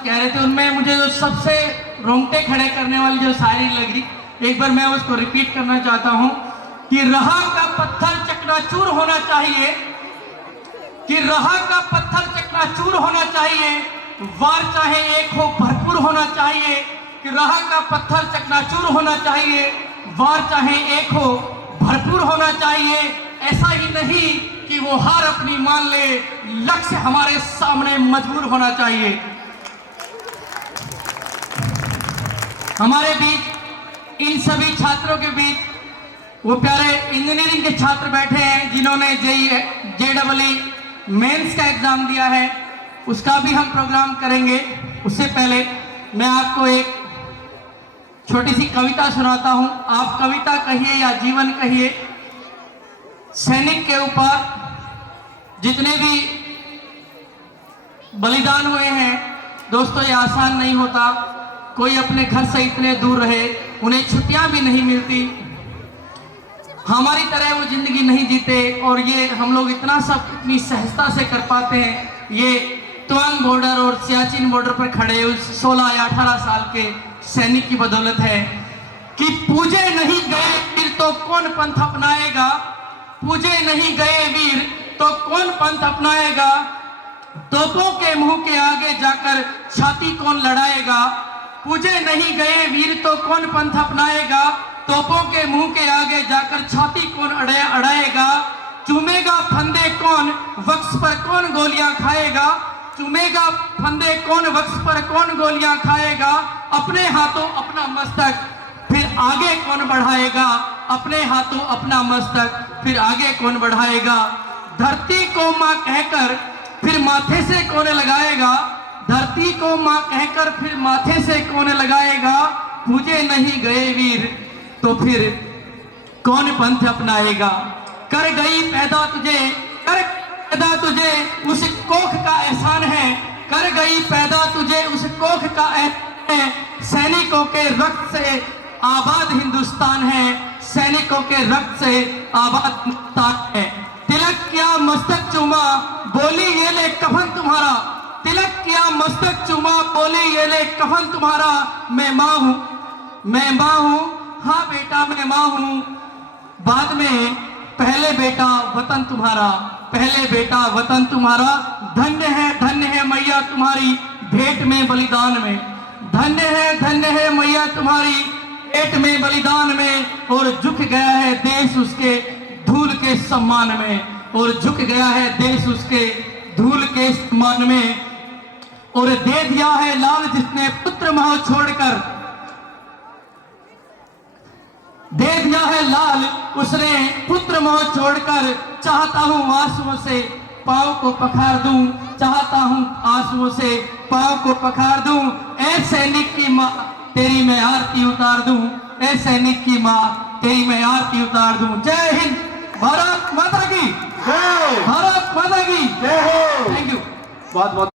कह रहे थे, उनमें मुझे जो सबसे रोंगटे खड़े करने वाली जो शायरी लगी, एक बार मैं उसको रिपीट करना चाहता हूं कि रहा का पत्थर चकनाचूर होना चाहिए, कि रहा का पत्थर चकनाचूर होना चाहिए, वार चाहे एक हो भरपूर होना चाहिए, कि रहा का पत्थर चकनाचूर होना चाहिए, वार चाहे एक हो भरपूर होना चाहिए। ऐसा ही नहीं कि वो हार अपनी मान ले, लक्ष्य हमारे सामने मजबूर होना चाहिए। हमारे बीच, इन सभी छात्रों के बीच वो प्यारे इंजीनियरिंग के छात्र बैठे हैं जिन्होंने JEE मेंस का एग्जाम दिया है, उसका भी हम प्रोग्राम करेंगे। उससे पहले मैं आपको एक छोटी सी कविता सुनाता हूं। आप कविता कहिए या जीवन कहिए, सैनिक के ऊपर जितने भी बलिदान हुए हैं दोस्तों, ये आसान नहीं होता। कोई अपने घर से इतने दूर रहे, उन्हें छुट्टियां भी नहीं मिलती, हमारी तरह वो जिंदगी नहीं जीते, और ये हम लोग इतना सब इतनी सहजता से कर पाते हैं। ये तवांग बॉर्डर और सियाचिन बॉर्डर पर खड़े उस 16 या 18 साल के सैनिक की बदौलत है। कि पूजे नहीं गए वीर तो कौन पंथ अपनाएगा, पूजे नहीं गए वीर तो कौन पंथ अपनाएगा, तोपों के मुंह के आगे जाकर छाती कौन लड़ाएगा, पूजे नहीं गए वीर तो कौन पंथ अपनाएगा, तोपों के मुंह के आगे जाकर छाती कौन अड़ाएगा, चूमेगा फंदे कौन वक्स पर कौन गोलियां खाएगा, चूमेगा फंदे कौन वक्स पर कौन गोलियां खाएगा, अपने हाथों अपना मस्तक फिर आगे कौन बढ़ाएगा, अपने हाथों अपना मस्तक फिर आगे कौन बढ़ाएगा, धरती को मां कहकर फिर माथे से कौन लगाएगा, धरती को मां कहकर फिर माथे से कौन लगाएगा, पूजे नहीं गए वीर तो फिर कौन पंथ अपनाएगा, कर गई पैदा तुझे, कर पैदा तुझे उस कोख का एहसान है, कर गई पैदा तुझे उस कोख का एहसान है, सैनिकों के रक्त से आबाद हिंदुस्तान है, सैनिकों के रक्त से आबाद हिंदुस्तान है। तिलक किया मस्तक चूमा, बोली ये ले कफन तुम्हारा, तिलक किया मस्तक चूमा, बोली ये ले कफन तुम्हारा, मैं मां हूं, मैं मां हूं, हाँ बेटा मैं मां हूं, बाद में पहले बेटा वतन तुम्हारा, पहले बेटा वतन तुम्हारा, धन्य है मैया तुम्हारी भेंट में बलिदान में, धन्य है मैया तुम्हारी भेंट में बलिदान में, और झुक गया है देश उसके धूल के सम्मान में, और झुक गया है देश उसके धूल के सम्मान में, और दे दिया है लाल जिसने पुत्र मोह छोड़कर, दे दिया है लाल उसने पुत्र मोह छोड़कर, चाहता हूं आंसुओं से पांव को पखार दूं, चाहता हूं आंसुओं से पांव को पखार दूं, ऐ सैनिक की मां तेरी मैं आरती उतार दूं, ऐ सैनिक की मां तेरी मैं आरती उतार दूं। जय हिंद, भारत माता की जय, भारत माता की जय। Thank you. बहुत बहुत